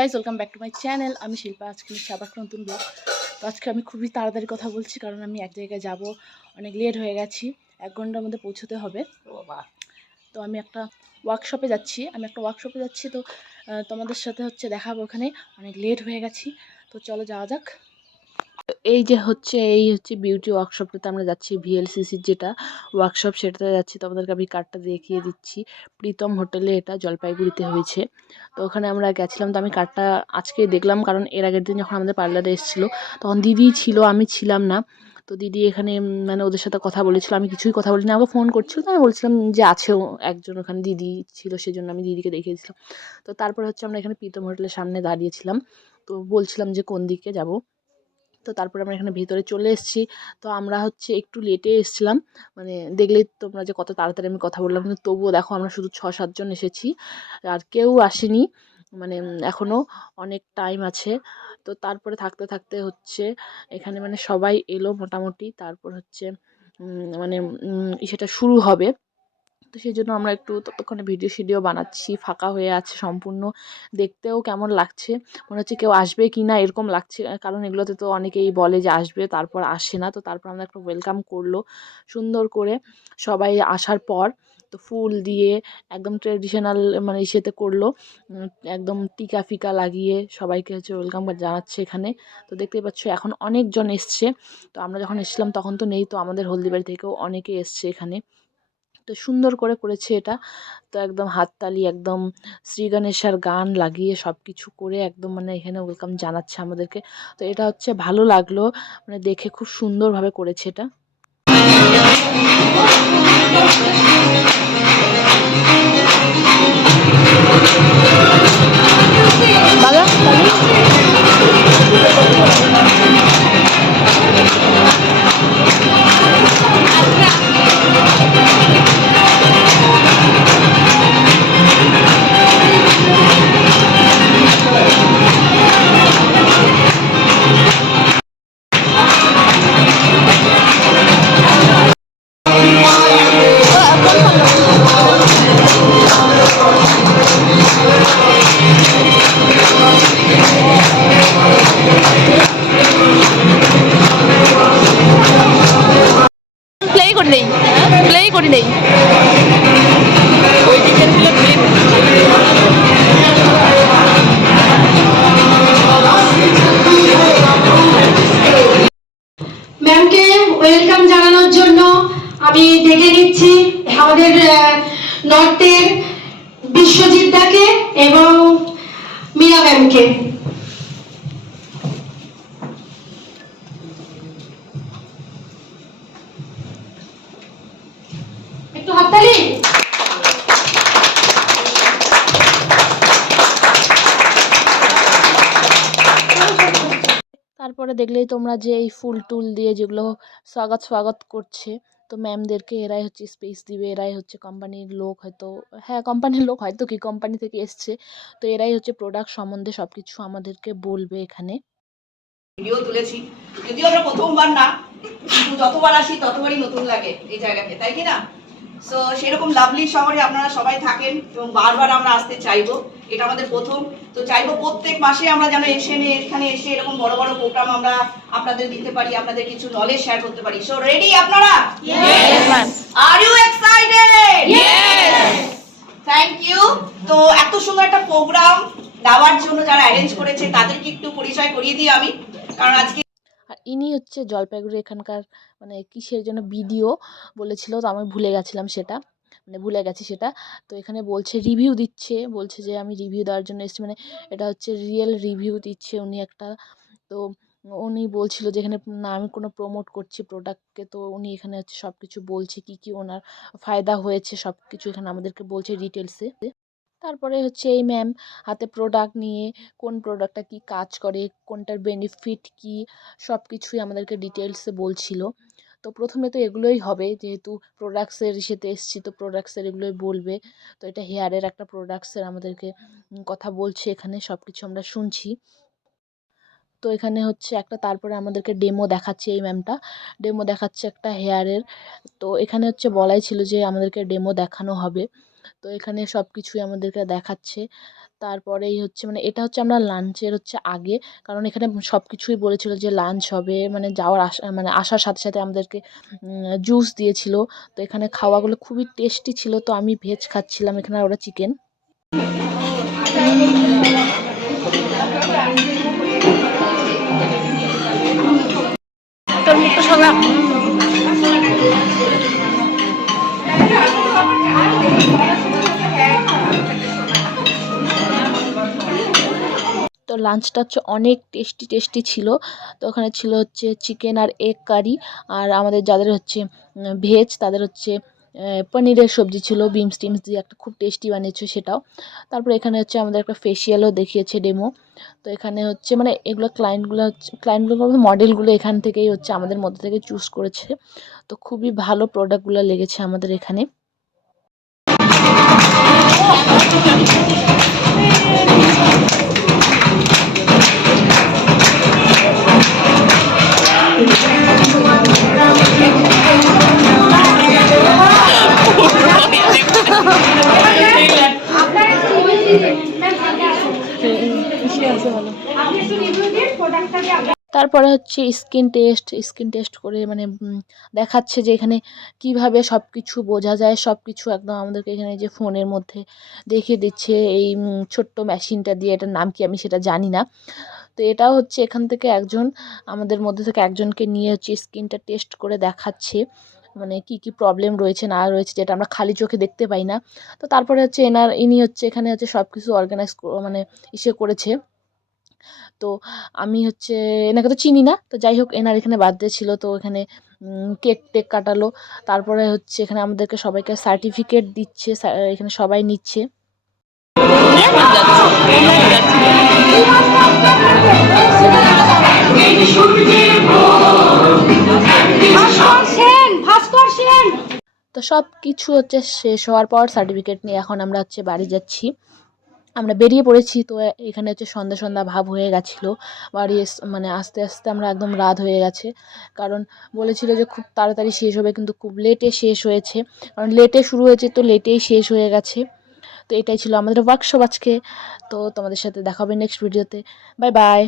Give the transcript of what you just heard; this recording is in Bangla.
Guys, welcome back to my channel. আমি শিল্পা। আজকে নিচ্ছি আবার একটা নতুন ব্লগ। তো আজকে আমি খুবই তাড়াতাড়ি কথা বলছি, কারণ আমি এক জায়গায় যাব, অনেক লেট হয়ে গেছি, 1 ঘন্টার মধ্যে পৌঁছতে হবে। তো আমি একটা ওয়ার্কশপে যাচ্ছি। তো তোমাদের সাথে দেখাবো। ওখানে অনেক লেট হয়ে গেছি, তো চলো যাওয়া যাক। এই হচ্ছে বিউটি ওয়ার্কশপটাতে আমরা যাচ্ছি, ভিএলসিসির যেটা ওয়ার্কশপ সেটাতে যাচ্ছি। তো আমাদেরকে আমি কার্ডটা দেখিয়ে দিচ্ছি। প্রীতম হোটেলে, এটা জলপাইগুড়িতে হয়েছে। তো ওখানে আমরা গেছিলাম। তো আমি কার্ডটা আজকে দেখলাম, কারণ এর আগের দিন যখন আমাদের পার্লারে এসেছিলো তখন দিদি ছিল, আমি ছিলাম না। তো দিদি এখানে মানে ওদের সাথে কথা বলেছিল, আমি কিছুই কথা বলিনি। আমাকে ফোন করছিল, তো আমি বলছিলাম যে আছেও একজন ওখানে, দিদি ছিল, সেজন্য আমি দিদিকে দেখিয়েছিলাম। তো তারপরে আমরা এখানে প্রীতম হোটেলের সামনে দাঁড়িয়েছিলাম। তো বলছিলাম যে কোন দিকে যাব। তো তারপরে আমরা এখানে ভিতরে চলে এসেছি। তো আমরা একটু লেটে এসেছিলাম, মানে দেখলেই তোমরা যে কত তাড়াতাড়ি আমি কথা বললাম, কিন্তু তবুও দেখো আমরা শুধু 6-7 জন এসেছি, আর কেউ আসেনি। মানে এখনও অনেক টাইম আছে। তো তারপরে থাকতে থাকতে এখানে মানে সবাই এলো মোটামুটি। তারপর মানে সেটা শুরু হবে। তো সেই জন্য আমরা একটু ততক্ষণে ভিডিও বানাচ্ছি। ফাঁকা হয়ে আছে সম্পূর্ণ, দেখতেও কেমন লাগছে, মনে হচ্ছে কেউ আসবে কি না এরকম লাগছে। কারণ এগুলোতে তো অনেকেই বলে যে আসবে, তারপর আসে না। তো তারপর আমরা একটা ওয়েলকাম করলো সুন্দর করে সবাই আসার পর। তো ফুল দিয়ে একদম ট্রেডিশনাল মানে ইসেতে করলো, একদম টিকা ফিকা লাগিয়ে সবাইকে ওয়েলকাম জানাচ্ছে এখানে। তো দেখতেই পাচ্ছ এখন অনেকজন এসছে। তো আমরা যখন এসেছিলাম তখন তো নেই, তো আমাদের হলদিবাড়ি থেকেও অনেকে এসছে এখানে। তো সুন্দর করে করেছে এটা। তো একদম হাততালি, একদম শ্রী গণেশার গান লাগিয়ে সব কিছু করে একদম মানে এখানে ওয়েলকাম জানাচ্ছে আমাদেরকে। তো এটা ভালো লাগলো, মানে দেখে খুব সুন্দরভাবে করেছে এটা। প্লে করি নেই ওই টিচারগুলো প্লে। ম্যামকে ওয়েলকাম জানানোর জন্য আমি ডেকে নিচ্ছি আমাদের নর্থের বিশ্বজিৎ দাকে এবং মীরা ম্যামকে। একটু হাততালি। তারপরে দেখলেই তোমরা যে এই ফুল টুল দিয়ে যেগুলো স্বাগত করছে। তো ম্যামদেরকে এরাই স্পেস দিবে, এরাই কোম্পানির লোক, হয়তো হ্যাঁ কোম্পানির লোক, হয়তো কি কোম্পানি থেকে এসছে। তো এরাই প্রোডাক্ট সম্বন্ধে সব কিছু আমাদেরকে বলবে এখানে। ভিডিও তুলেছি, যদিও আমরা প্রথমবার না, কিন্তু যতবার আসি ততবারই নতুন লাগে এই জায়গাতে, তাই কি না? সো সেরকম লাভলি শহরে আপনারা সবাই থাকেন এবং বারবার আমরা আসতে চাইবো, এটা আমাদের প্রথম। তো চাইবো প্রত্যেক মাসে আমরা যেন এখানে এসে এরকম বড় বড় প্রোগ্রাম আমরা আপনাদের দিতে পারি, আপনাদের কিছু নলেজ শেয়ার করতে পারি। সো রেডি আপনারা? Are you excited? Thank you. তো এত সুন্দর একটা প্রোগ্রাম দেওয়ার জন্য যারা অ্যারেঞ্জ করেছে তাদেরকে একটু পরিচয় করিয়ে দিই আমি, কারণ আজকে আর ইনি জলপাইগুড়ি এখানকার, মানে কিসের জন্য ভিডিও বলেছিল, তো আমি ভুলে গেছিলাম সেটা, মানে ভুলে গেছি সেটা। তো এখানে বলছে রিভিউ দিচ্ছে, বলছে যে আমি রিভিউ দেওয়ার জন্য এসেছি, মানে এটা রিয়েল রিভিউ দিচ্ছে উনি একটা। তো উনি বলছিল যে এখানে না আমি কোনো প্রমোট করছি প্রোডাক্টকে, তো উনি এখানে সব কিছু বলছে কী কী ওনার ফায়দা হয়েছে, সব কিছু এখানে আমাদেরকে বলছে ডিটেলসে। তারপরে এই ম্যাম হাতে প্রোডাক্ট নিয়ে কোন প্রোডাক্টটা কি কাজ করে, কোনটার বেনিফিট কি, সব কিছুই আমাদেরকে ডিটেলসে বলছিল। তো প্রথমে তো এগুলোই হবে, যেহেতু প্রোডাক্টসের ইসেতে এসেছি, তো প্রোডাক্টসের এগুলোই বলবে। তো এটা হেয়ারের একটা প্রোডাক্টসের আমাদেরকে কথা বলছে এখানে, সব কিছু আমরা শুনছি। তো এখানে একটা, তারপরে আমাদেরকে ডেমো দেখাচ্ছে এই ম্যামটা, ডেমো দেখাচ্ছে একটা হেয়ারের। তো এখানে বলাই ছিল যে আমাদেরকে ডেমো দেখানো হবে। তো এখানে সব কিছুই আমাদেরকে দেখাচ্ছে। তারপরেই হচ্ছে মানে এটা হচ্ছে আমরা লাঞ্চের হচ্ছে আগে, কারণ এখানে সব কিছুই বলেছিল যে লাঞ্চ হবে, মানে যাওয়ার মানে আসার সাথে সাথে আমাদেরকে জুস দিয়েছিল। তো এখানে খাওয়াগুলো খুবই টেস্টি ছিল, তো আমি ভেজ খাচ্ছিলাম, এখানে আর ওরা চিকেন। তোর মুখটা সরা। তো লাঞ্চটা হচ্ছে অনেক টেস্টি টেস্টি ছিল। তো ওখানে ছিল হচ্ছে চিকেন আর এগ কারি, আর আমাদের যাদের হচ্ছে ভেজ তাদের হচ্ছে পনিরের সবজি ছিল, বিমস টিমস দিয়ে একটা খুব টেস্টি বানিয়েছে সেটাও। তারপর এখানে হচ্ছে আমাদের একটা ফেসিয়ালও দেখিয়েছে ডেমো। তো এখানে হচ্ছে মানে এগুলো ক্লায়েন্টগুলো মডেলগুলো এখান থেকেই হচ্ছে আমাদের মধ্যে থেকে চুজ করেছে। তো খুবই ভালো প্রোডাক্টগুলো লেগেছে আমাদের এখানে। তারপরে হচ্ছে স্কিন টেস্ট করে মানে দেখাচ্ছে যে এখানে কিভাবে সব কিছু বোঝা যায়, সব কিছু একদম আমাদেরকে এখানে যে ফোনের মধ্যে দেখিয়ে দিচ্ছে এই ছোট্ট মেশিনটা দিয়ে। এটার নাম কি আমি সেটা জানি না। তো এটাও হচ্ছে এখান থেকে একজন আমাদের মধ্যে থেকে একজনকে নিয়ে হচ্ছে স্কিনটা টেস্ট করে দেখাচ্ছে, মানে কি কি প্রবলেম রয়েছে না রয়েছে, যেটা আমরা খালি চোখে দেখতে পাই না। তো তারপরে হচ্ছে ইনি হচ্ছে এখানে হচ্ছে সব কিছু অর্গানাইজ মানে করেছে। তো আমি হচ্ছে এনাকে তো চিনি না, তো যাই হোক এনার এখানে বার্থডে ছিল, তো এখানে কেক টেক কাটালো। তারপরে হচ্ছে এখানে আমাদেরকে সবাইকে সার্টিফিকেট দিচ্ছে, এখানে সবাই নিচ্ছে। তো সব কিছু হচ্ছে শেষ হওয়ার পর সার্টিফিকেট নিয়ে এখন আমরা হচ্ছে বাড়ি যাচ্ছি। আমরা বেরিয়ে পড়েছি। তো এখানে হচ্ছে সন্ধ্যা সন্ধ্যা ভাব হয়ে গেছিলো। বাড়ি মানে আস্তে আস্তে আমরা একদম রাত হয়ে গেছে, কারণ বলেছিল যে খুব তাড়াতাড়ি শেষ হবে, কিন্তু খুব লেটে শেষ হয়েছে। কারণ লেটে শুরু হয়েছে তো লেটেই শেষ হয়ে গেছে। তো এটাই ছিল আমাদের ওয়ার্কশপ আজকে। তো তোমাদের সাথে দেখা হবে নেক্সট ভিডিওতে। Bye bye.